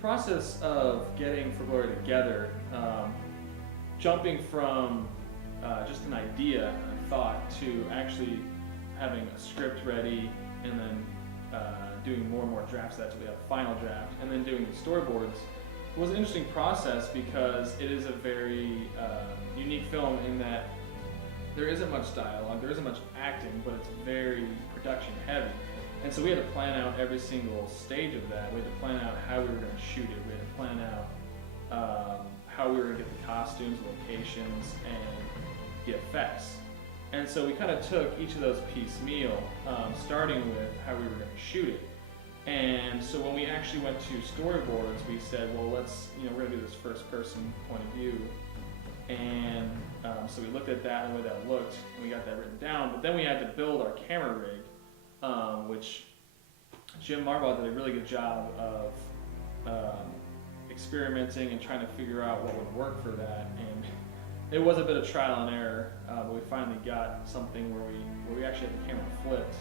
process of getting For Glory together, jumping from just an idea, a thought, to actually having a script ready, and then doing more and more drafts of that till we have a final draft, and then doing the storyboards was an interesting process because it is a very unique film in that there isn't much dialogue, there isn't much acting, but it's very production heavy. And so we had to plan out every single stage of that. We had to plan out how we were going to shoot it. We had to plan out how we were going to get the costumes, locations, and the effects. And so we kind of took each of those piecemeal, starting with how we were going to shoot it. And so when we actually went to storyboards, we said, well, we're going to do this first-person point of view. And so we looked at that and the way that looked, and we got that written down. But then we had to build our camera rig, which Jim Marbaugh did a really good job of experimenting and trying to figure out what would work for that. And it was a bit of trial and error, but we finally got something where we actually had the camera flipped.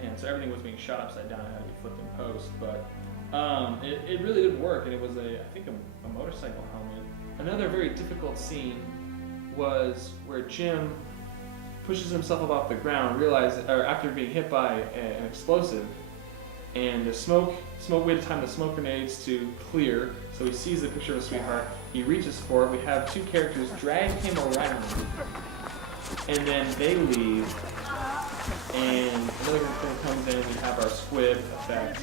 And so everything was being shot upside down and had to be flipped in post. But it really did work, and it was I think a motorcycle helmet. Another very difficult scene was where Jim pushes himself up off the ground, after being hit by an explosive, and the smoke, we had to time the smoke grenades to clear, so he sees the picture of a sweetheart, he reaches for it, we have two characters drag him around, and then they leave, and another thing comes in, we have our squib effect,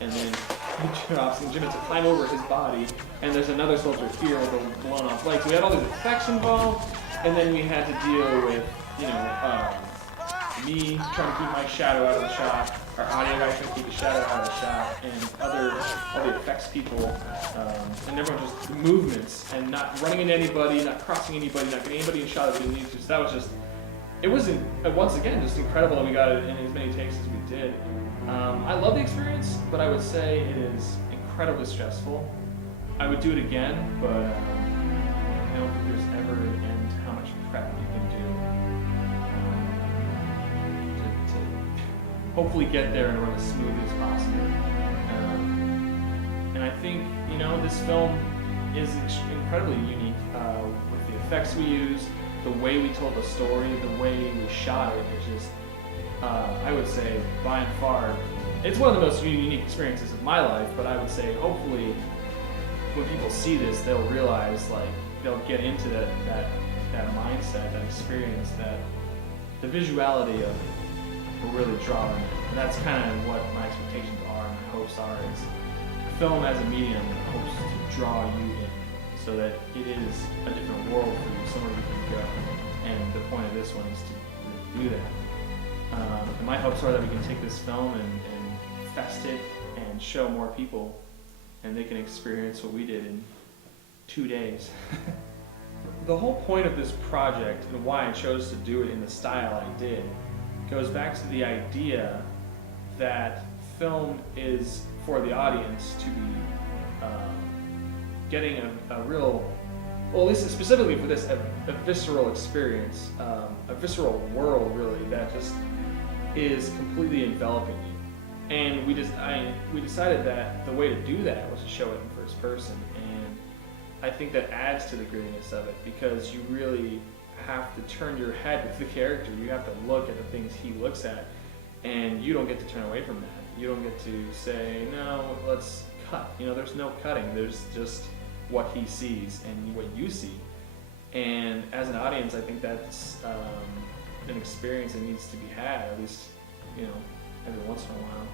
and then he drops, and Jim has to climb over his body, and there's another soldier here with a blown off leg. So we had all these effects involved, and then we had to deal with, me trying to keep my shadow out of the shot, our audio guy trying to keep the shadow out of the shot, and all the effects people, and everyone just movements, and not running into anybody, not crossing anybody, not getting anybody in shot that we didn't need to. So that was just, it was, once again, just incredible that we got it in as many takes as we did. I love the experience, but I would say it is incredibly stressful. I would do it again, but I don't think there's ever an end to how much prep you can do to hopefully get there and run as smoothly as possible. And I think, this film is incredibly unique with the effects we use, the way we told the story, the way we shot it. It's just, I would say, by and far, it's one of the most unique experiences of my life, but I would say, hopefully, when people see this, they'll realize, they'll get into that mindset, that experience, that the visuality of it will really draw them in. And that's kind of what my expectations are, and my hopes are, is film as a medium hopes to draw you in, so that it is a different world for you, somewhere you can go. And the point of this one is to do that. And my hopes are that we can take this film and fest it and show more people, and they can experience what we did in 2 days. The whole point of this project and why I chose to do it in the style I did goes back to the idea that film is for the audience to be getting a real, well, at least specifically for this, a visceral experience, a visceral world, really, that just is completely enveloping you. And we decided that the way to do that was to show it in first person, and I think that adds to the grittiness of it, because you really have to turn your head with the character. You have to look at the things he looks at, and you don't get to turn away from that. You don't get to say, no, let's cut. There's no cutting. There's just what he sees and what you see. And as an audience, I think that's an experience that needs to be had, at least, every once in a while.